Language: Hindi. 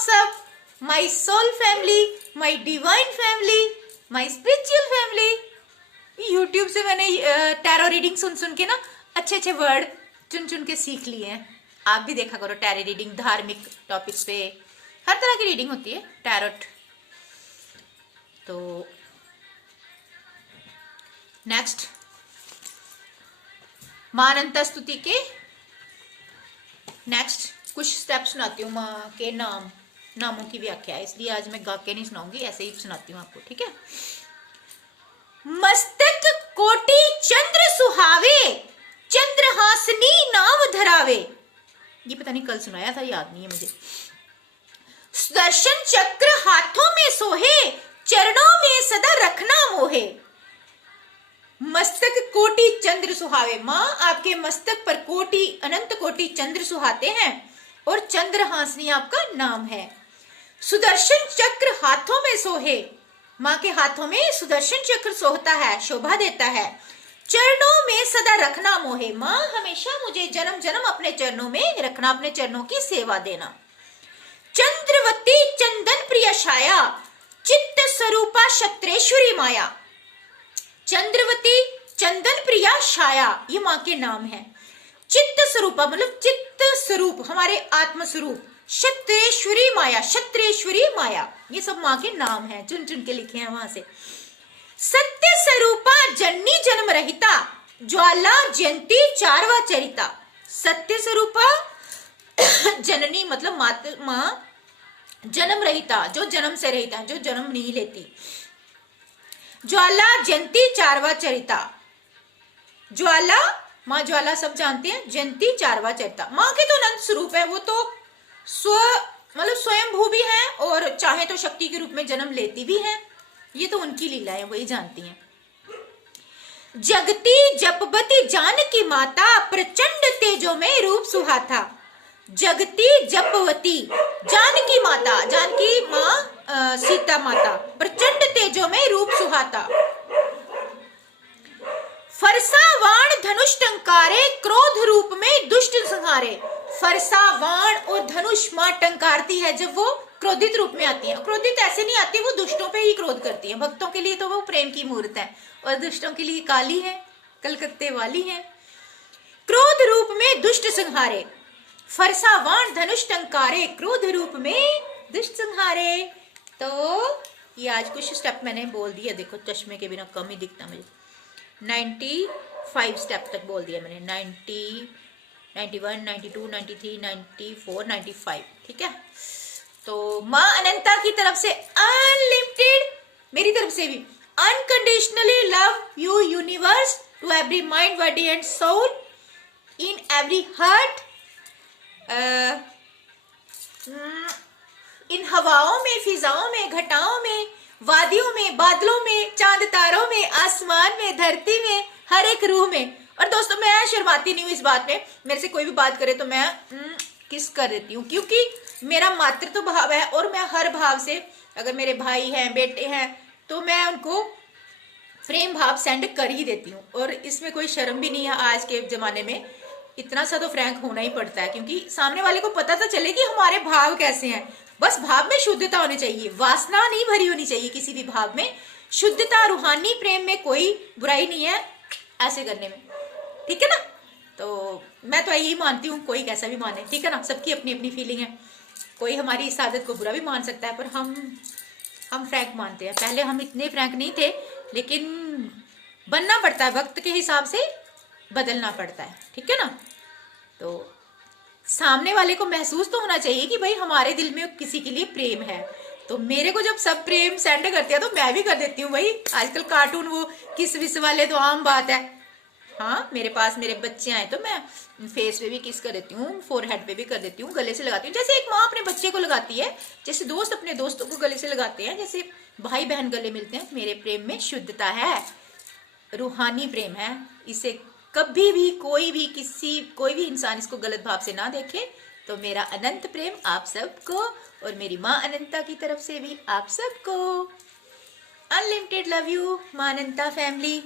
सब, my soul family, my divine family, my spiritual family. YouTube से मैंने टैरो रीडिंग सुन सुन के ना अच्छे अच्छे वर्ड चुन चुन के सीख लिए हैं। आप भी देखा करो टैरो रीडिंग, धार्मिक टॉपिक्स पे हर तरह की रीडिंग होती है, टैरोट। तो नेक्स्ट मां अनंता स्तुति के नेक्स्ट कुछ स्टेप सुनाती हूँ। माँ के नामों की व्याख्या है, इसलिए आज मैं गा के नहीं सुनाऊंगी, ऐसे ही सुनाती हूँ आपको, ठीक है। मस्तक कोटि चंद्र सुहावे, चंद्रहासनी नाव धरावे। ये पता नहीं कल सुनाया था, याद नहीं है मुझे। सुदर्शन चक्र हाथों में सोहे, चरणों में सदा रखना मोहे। मस्तक कोटि चंद्र सुहावे, माँ आपके मस्तक पर कोटि अनंत कोटि चंद्र सुहाते हैं और चंद्रहासनी आपका नाम है। सुदर्शन चक्र हाथों में सोहे, माँ के हाथों में सुदर्शन चक्र सोहता है, शोभा देता है। चरणों में सदा रखना मोहे, माँ हमेशा मुझे जन्म जन्म अपने चरणों में रखना, अपने चरणों की सेवा देना। चंद्रवती चंदन प्रिय छाया, चित्त स्वरूपा क्षत्रेश्वरी माया। चंद्रवती चंदन प्रिया छाया, ये माँ के नाम है। चित्त स्वरूपा मतलब चित्त स्वरूप, हमारे आत्म स्वरूप। क्षत्रेश्वरी माया, क्षत्रेश्वरी माया, ये सब माँ के नाम हैं, चुन चुन के लिखे हैं वहां से। सत्य स्वरूपा जननी जन्म रहिता, ज्वाला जयंती चारवा चरिता। सत्य स्वरूपा जननी मतलब माँ जन्म रहिता, जो जन्म से रहिता, जो जन्म नहीं लेती। ज्वाला जयंती चारवा चरिता, ज्वाला माँ ज्वाला सब जानते हैं, जयंती चारवा चरिता। माँ के तो अनंत स्वरूप है, वो तो स्वयं भू भी है और चाहे तो शक्ति के रूप में जन्म लेती भी है, ये तो उनकी लीला है, वही जानती हैं। जगती जपवती जानकी माता, प्रचंड तेजो में रूप सुहाता। जगती जपवती जानकी माता, जानकी माँ सीता माता, प्रचंड तेजो में रूप सुहाता। फरसा वाण धनुष टंकारे, क्रोध रूप में दुष्ट संहारे। फरसा वाण और धनुष माँ टंकारती है जब वो क्रोधित रूप में आती है। क्रोधित ऐसे नहीं आती, वो दुष्टों पे ही क्रोध करती है। भक्तों के लिए तो वो प्रेम की मूर्त है और दुष्टों के लिए काली है, कलकत्ते वाली है। क्रोध रूप में दुष्ट संहारे, फरसा वाण धनुष टंकारे, क्रोध रूप में दुष्ट संहारे। तो ये आज कुछ स्टेप मैंने बोल दिया, देखो चश्मे के बिना कम ही दिखता मुझे। 95 स्टेप तक बोल दिया मैंने, 90, 91, 92, 93, 94, 95, ठीक है। तो माँ अनंता की तरफ से अनलिमिटेड, मेरी तरफ से भी unconditionally love you universe, to every mind body and soul, in every heart, इन हवाओं में, फिजाओं में, घटाओं में, वादियों में, बादलों में, चांद तारों में, आसमान में, धरती में, हर एक रूह में। और दोस्तों मैं शर्माती नहीं हूँ इस बात में, मेरे से कोई भी बात करे तो मैं किस कर देती हूँ, क्योंकि मेरा मातृत्व भाव है और मैं हर भाव से, अगर मेरे भाई हैं, बेटे हैं, तो मैं उनको प्रेम भाव सेंड कर ही देती हूँ। और इसमें कोई शर्म भी नहीं है, आज के जमाने में इतना सा तो फ्रैंक होना ही पड़ता है, क्योंकि सामने वाले को पता तो चले कि हमारे भाव कैसे हैं। बस भाव में शुद्धता होनी चाहिए, वासना नहीं भरी होनी चाहिए किसी भी भाव में, शुद्धता, रूहानी प्रेम में कोई बुराई नहीं है ऐसे करने में, ठीक है ना। तो मैं तो यही मानती हूँ, कोई कैसा भी माने, ठीक है ना, सबकी अपनी अपनी फीलिंग है। कोई हमारी इस आदत को बुरा भी मान सकता है, पर हम फ्रैंक मानते हैं। पहले हम इतने फ्रैंक नहीं थे, लेकिन बनना पड़ता है, वक्त के हिसाब से बदलना पड़ता है, ठीक है ना। तो सामने वाले को महसूस तो होना चाहिए कि भाई हमारे दिल में किसी के लिए प्रेम है। तो मेरे को जब सब प्रेम सेंड करते हैं तो मैं भी कर देती हूँ भाई। आजकल कार्टून वो किस विस वाले तो आम बात है। हाँ, मेरे पास मेरे बच्चे आए तो मैं फेस पे भी किस कर देती हूँ, फोरहेड पे भी कर देती हूँ, गले से लगाती हूँ, जैसे एक माँ अपने बच्चे को लगाती है, जैसे दोस्त अपने दोस्तों को गले से लगाते हैं, जैसे भाई बहन गले मिलते हैं। मेरे प्रेम में शुद्धता है, रूहानी प्रेम है। इसे कभी भी कोई भी इंसान इसको गलत भाव से ना देखे। तो मेरा अनंत प्रेम आप सबको और मेरी माँ अनंता की तरफ से भी आप सबको। अनलिमिटेड लव यू माँ अनंता फैमिली।